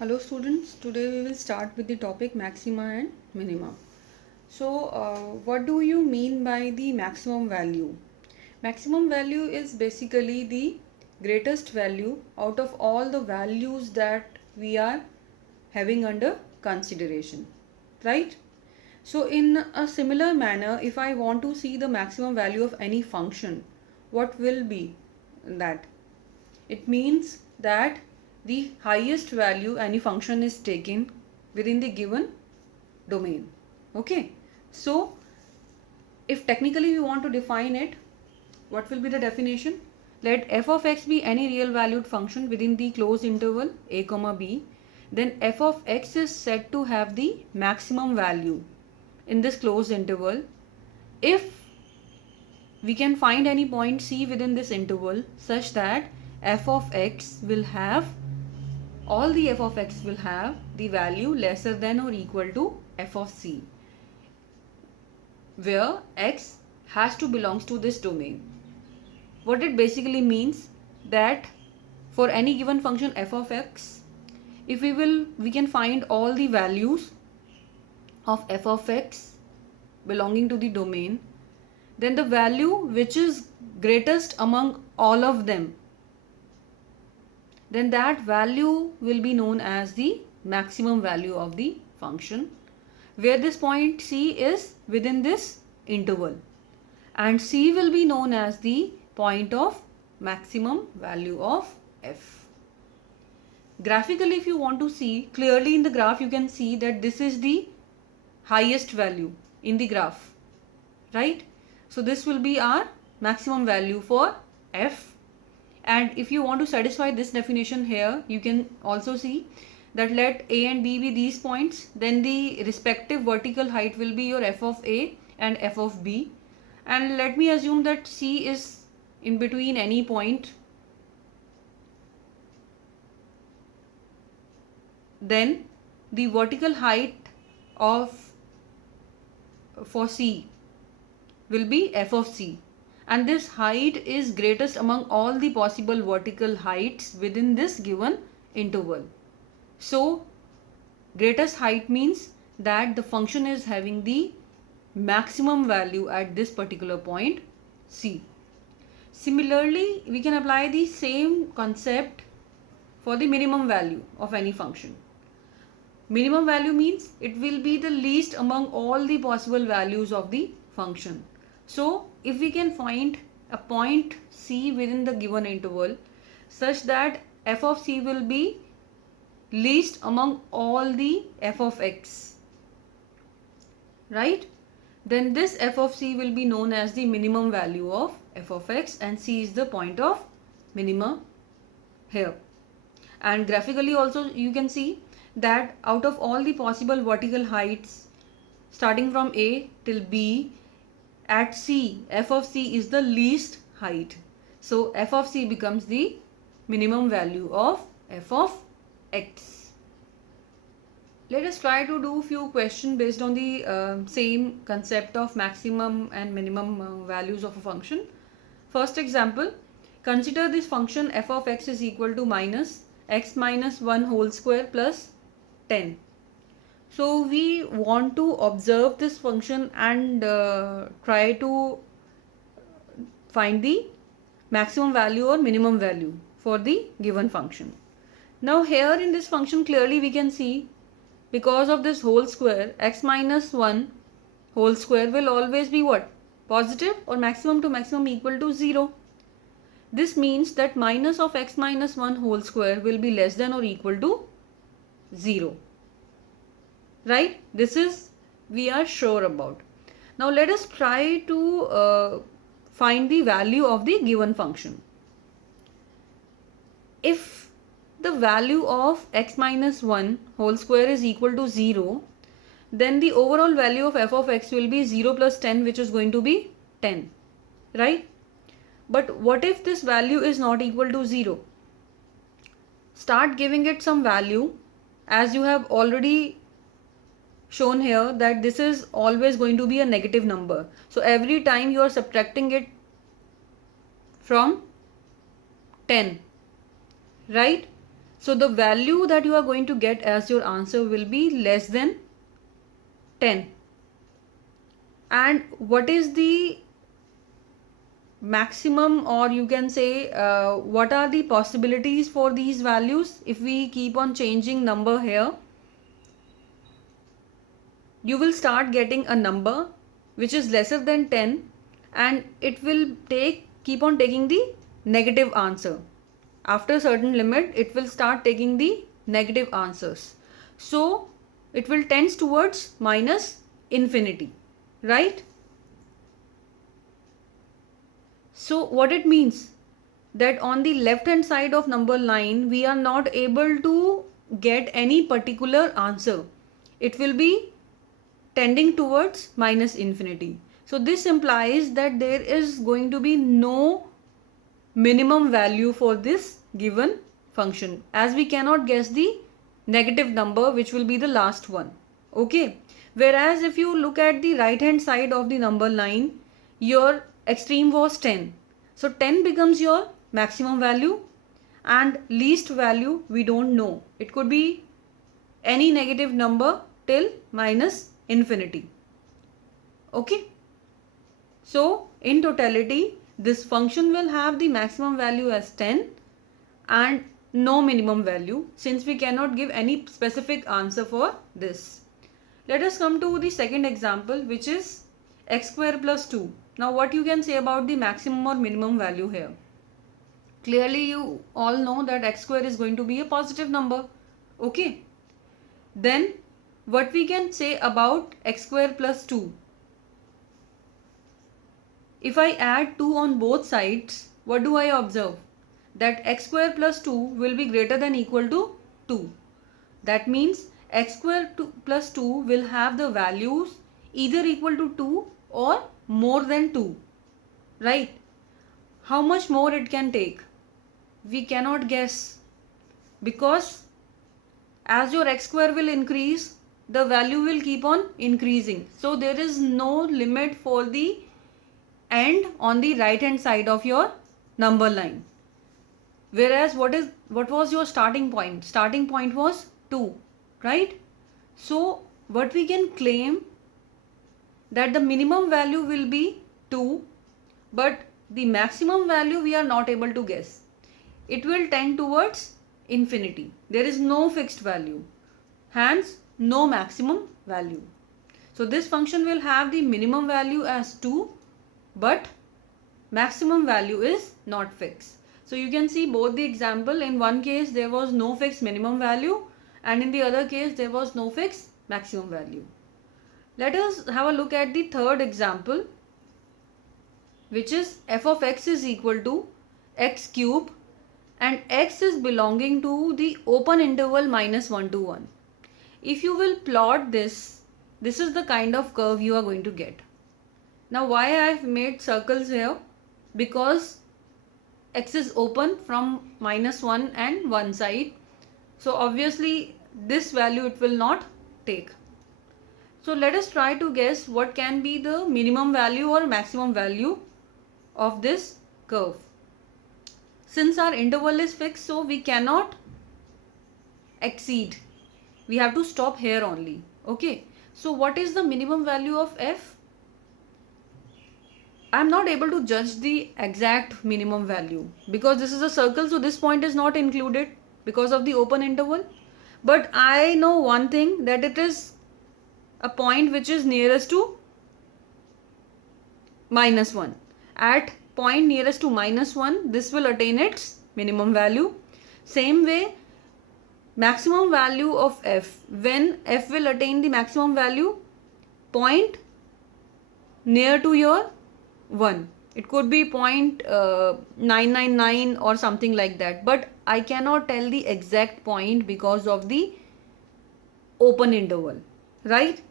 Hello students, today we will start with the topic maxima and minima. So what do you mean by the maximum value? Maximum value is basically the greatest value out of all the values that we are having under consideration, right? So in a similar manner, if I want to see the maximum value of any function, what will be that? It means that the highest value any function is taken within the given domain. Okay, so if technically we want to define it, what will be the definition? Let f of x be any real valued function within the closed interval a comma b, then f of x is said to have the maximum value in this closed interval if we can find any point c within this interval such that f of x will have all the f of x will have the value lesser than or equal to f of c, where x has to belongs to this domain. What it basically means that for any given function f of x, if we can find all the values of f of x belonging to the domain, then the value which is greatest among all of them, then that value will be known as the maximum value of the function, where this point c is within this interval, and c will be known as the point of maximum value of f. Graphically, if you want to see clearly in the graph, you can see that this is the highest value in the graph, right? So this will be our maximum value for f. And if you want to satisfy this definition here, you can also see that let a and b be these points, then the respective vertical height will be your f of a and f of b, and let me assume that c is in between any point, then the vertical height of for c will be f of c, and this height is greatest among all the possible vertical heights within this given interval. So greatest height means that the function is having the maximum value at this particular point c. Similarly, we can apply the same concept for the minimum value of any function. Minimum value means it will be the least among all the possible values of the function. So if we can find a point c within the given interval such that f of c will be least among all the f of x, right? Then this f of c will be known as the minimum value of f of x, and c is the point of minima here. And graphically also you can see that out of all the possible vertical heights starting from a till b, at c, f of c is the least height. So f of c becomes the minimum value of f of x. Let us try to do few questions based on the same concept of maximum and minimum values of a function. First example, consider this function f of x is equal to minus x minus 1 whole square plus 10. So we want to observe this function and try to find the maximum value or minimum value for the given function. Now here in this function clearly we can see, because of this whole square, x minus 1 whole square will always be what? Positive, or maximum to maximum equal to 0. This means that minus of x minus 1 whole square will be less than or equal to 0. Right? This is we are sure about. Now let us try to find the value of the given function. If the value of x minus 1 whole square is equal to 0, then the overall value of f of x will be 0 plus 10, which is going to be 10, right? But what if this value is not equal to 0? Start giving it some value, as you have already shown here that this is always going to be a negative number. So every time you are subtracting it from 10, right? So the value that you are going to get as your answer will be less than 10. And what is the maximum, or you can say what are the possibilities for these values? If we keep on changing number here, you will start getting a number which is lesser than 10, and it will keep on taking the negative answer. After a certain limit, it will start taking the negative answers. So it will tend towards minus infinity, right? So what it means, that on the left hand side of number line, we are not able to get any particular answer. It will be tending towards minus infinity. So this implies that there is going to be no minimum value for this given function, as we cannot guess the negative number which will be the last one. Okay. Whereas if you look at the right hand side of the number line, your extreme was 10. So 10 becomes your maximum value, and least value we don't know. It could be any negative number till minus infinity. Okay. So in totality, this function will have the maximum value as 10 and no minimum value, since we cannot give any specific answer for this. Let us come to the second example, which is x square plus 2. Now what you can say about the maximum or minimum value here? Clearly you all know that x square is going to be a positive number. Okay. Then what we can say about x square plus 2? If I add 2 on both sides, what do I observe? That x square plus 2 will be greater than equal to 2. That means x square plus 2 will have the values either equal to 2 or more than 2. Right? How much more it can take? We cannot guess, because as your x square will increase, the value will keep on increasing. So there is no limit for the end on the right hand side of your number line. Whereas what was your starting point? Starting point was 2, right? So what we can claim, that the minimum value will be 2, but the maximum value we are not able to guess. It will tend towards infinity. There is no fixed value, hence no maximum value. So this function will have the minimum value as 2, but maximum value is not fixed. So you can see both the example. In one case there was no fixed minimum value, and in the other case there was no fixed maximum value. Let us have a look at the third example, which is f of x is equal to x cube, and x is belonging to the open interval minus 1 to 1. If you will plot this, this is the kind of curve you are going to get. Now why I have made circles here? Because x is open from minus 1 and 1 side. So obviously this value it will not take. So let us try to guess what can be the minimum value or maximum value of this curve. Since our interval is fixed, so we cannot exceed. We have to stop here only. Okay. So what is the minimum value of f? I am not able to judge the exact minimum value because this is a circle, so this point is not included because of the open interval. But I know one thing, that it is a point which is nearest to minus 1. At point nearest to minus 1, this will attain its minimum value. Same way, maximum value of f, when f will attain the maximum value, point near to your 1. It could be 0.999 or something like that, but I cannot tell the exact point because of the open interval, right?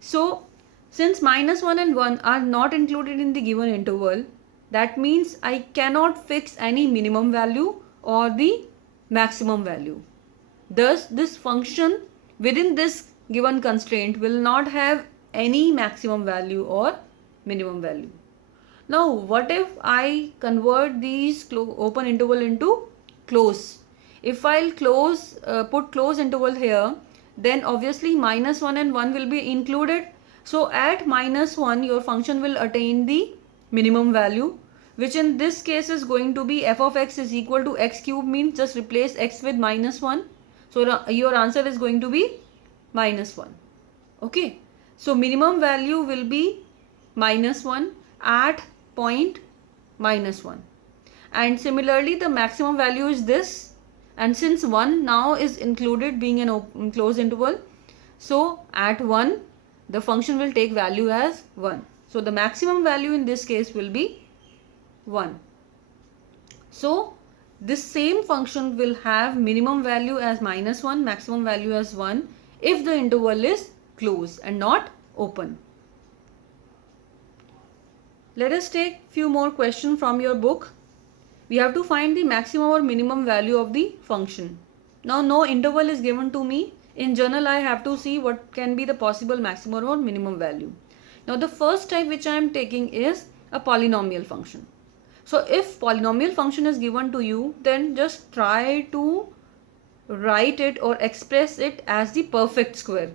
So since minus 1 and 1 are not included in the given interval, that means I cannot fix any minimum value or the maximum value. Thus this function within this given constraint will not have any maximum value or minimum value. Now what if I convert these open interval into close? If I'll put close interval here, then obviously -1 and 1 will be included. So at -1 your function will attain the minimum value, which in this case is going to be f of x is equal to x cube, means just replace x with -1. So your answer is going to be -1. Okay. So minimum value will be -1 at point -1. And similarly the maximum value is this, and since 1 now is included being an closed interval, so at 1 the function will take value as 1. So the maximum value in this case will be 1. So this same function will have minimum value as -1, maximum value as 1 if the interval is closed and not open. Let us take few more questions from your book. We have to find the maximum or minimum value of the function. Now no interval is given to me. In journal I have to see what can be the possible maximum or minimum value. Now the first type which I am taking is a polynomial function. So if polynomial function is given to you, then just try to write it or express it as the perfect square.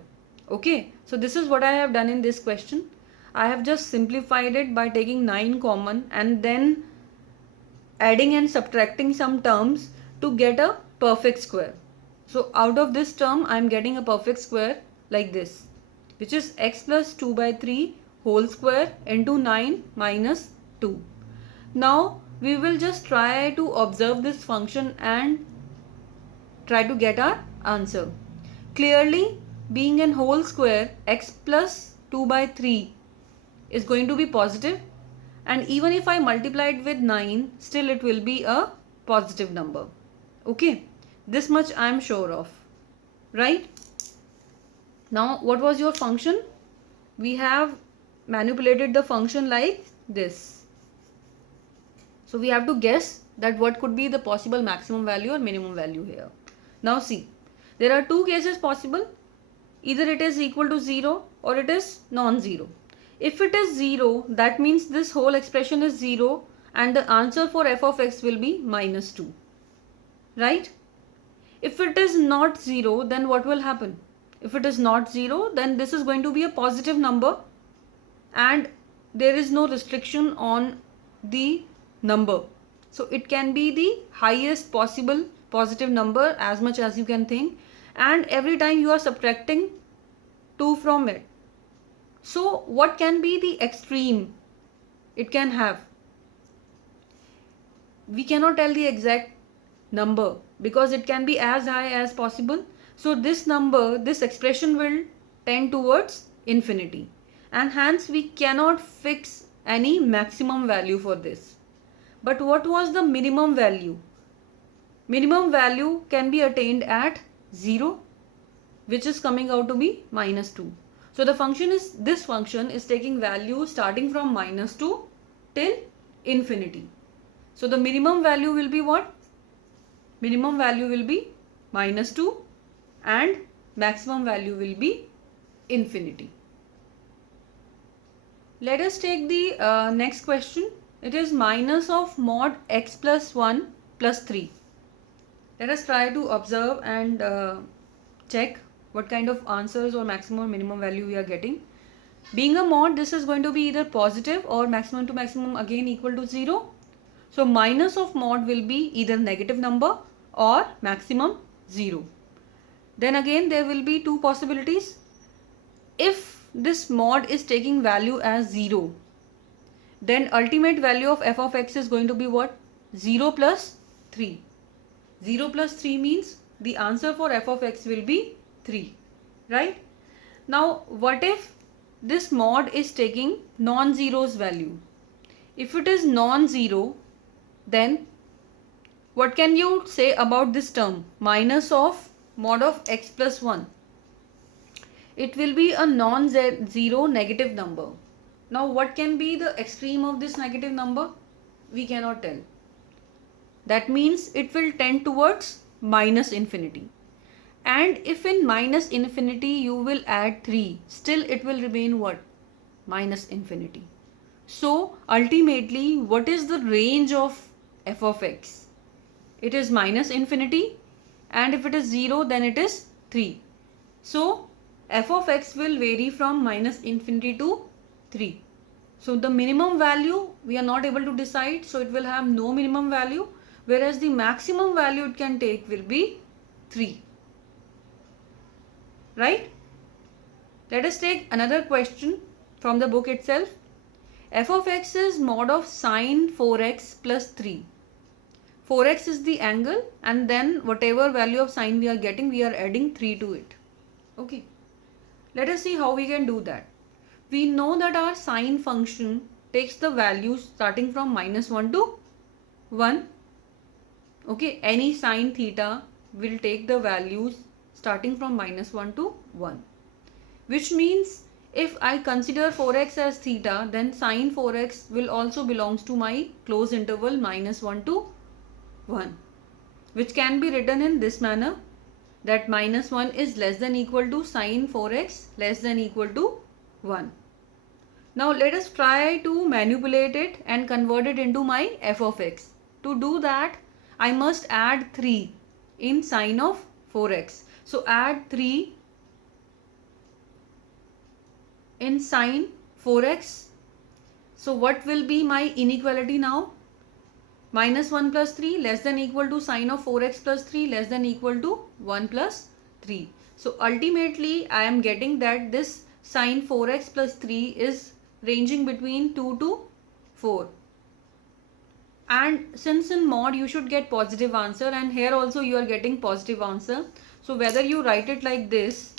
Okay, so this is what I have done in this question. I have just simplified it by taking 9 common and then adding and subtracting some terms to get a perfect square. So out of this term I am getting a perfect square like this, which is x plus 2 by 3 whole square into 9 minus 2. Now we will just try to observe this function and try to get our answer. Clearly, being an whole square, x plus 2 by 3 is going to be positive, and even if I multiply it with 9, still it will be a positive number. Okay, this much I am sure of, right? Now what was your function? We have manipulated the function like this. So we have to guess that what could be the possible maximum value or minimum value here. Now see, there are two cases possible. Either it is equal to 0 or it is non-zero. If it is 0, that means this whole expression is 0 and the answer for f of x will be -2. Right? If it is not 0, then what will happen? If it is not 0, then this is going to be a positive number and there is no restriction on the number. So it can be the highest possible positive number as much as you can think, and every time you are subtracting 2 from it. So what can be the extreme it can have? We cannot tell the exact number because it can be as high as possible. So this number, this expression will tend towards infinity, and hence we cannot fix any maximum value for this. But what was the minimum value? Minimum value can be attained at 0, which is coming out to be -2. So the function is, this function is taking value starting from -2 till infinity. So the minimum value will be what? Minimum value will be -2 and maximum value will be infinity. Let us take the next question. It is minus of mod x plus 1 plus 3. Let us try to observe and check what kind of answers or maximum or minimum value we are getting. Being a mod, this is going to be either positive or maximum to maximum again equal to 0. So minus of mod will be either negative number or maximum 0. Then again there will be two possibilities. If this mod is taking value as 0, then ultimate value of f of x is going to be what? 0 plus 3. 0 plus 3 means the answer for f of x will be 3, right? Now what if this mod is taking non-zero's value? If it is non-zero, then what can you say about this term minus of mod of x plus 1? It will be a non-zero negative number. Now what can be the extreme of this negative number? We cannot tell. That means it will tend towards minus infinity. And if in minus infinity you will add 3, still it will remain what? Minus infinity. So ultimately what is the range of f of x? It is minus infinity and if it is 0 then it is 3. So f of x will vary from minus infinity to 3. So the minimum value we are not able to decide, so it will have no minimum value, whereas the maximum value it can take will be 3. Right? Let us take another question from the book itself. F of x is mod of sine 4x plus 3. 4x is the angle, and then whatever value of sine we are getting, we are adding 3 to it. Okay. Let us see how we can do that. We know that our sine function takes the values starting from minus 1 to 1. Okay, any sine theta will take the values starting from minus 1 to 1. Which means if I consider 4x as theta, then sine 4x will also belongs to my closed interval minus 1 to 1. Which can be written in this manner, that minus 1 is less than equal to sine 4x less than equal to 1. Now let us try to manipulate it and convert it into my f of x. To do that, I must add 3 in sine of 4x. So add 3 in sine 4x. So what will be my inequality now? Minus 1 plus 3 less than equal to sine of 4x plus 3 less than equal to 1 plus 3. So ultimately I am getting that this sine 4x plus 3 is ranging between 2 to 4. And since in mod you should get positive answer, and here also you are getting positive answer. So whether you write it like this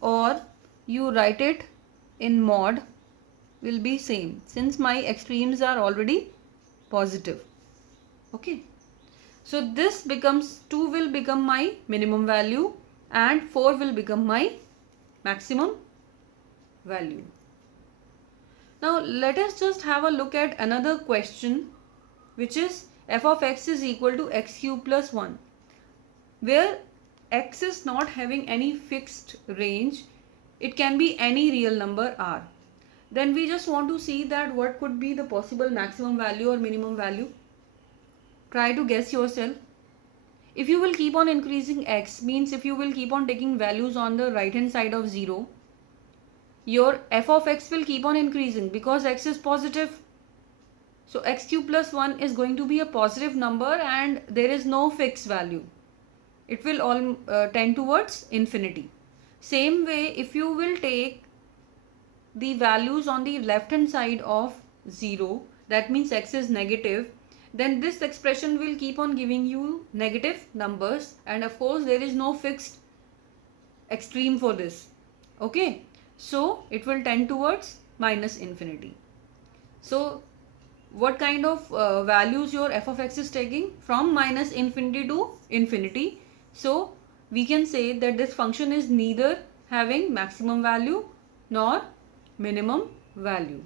or you write it in mod will be same, since my extremes are already positive. Okay. So this becomes 2 will become my minimum value and 4 will become my maximum value. Now let us just have a look at another question, which is f of x is equal to x cube plus 1, where x is not having any fixed range. It can be any real number r. Then we just want to see that what could be the possible maximum value or minimum value. Try to guess yourself. If you will keep on increasing x, means if you will keep on taking values on the right hand side of 0, your f of x will keep on increasing because x is positive. So x cube plus 1 is going to be a positive number and there is no fixed value. It will all tend towards infinity. Same way, if you will take the values on the left hand side of 0, that means x is negative, then this expression will keep on giving you negative numbers, and of course there is no fixed extreme for this. Okay, so it will tend towards minus infinity. So what kind of values your f of x is taking? From minus infinity to infinity. So we can say that this function is neither having maximum value nor minimum value.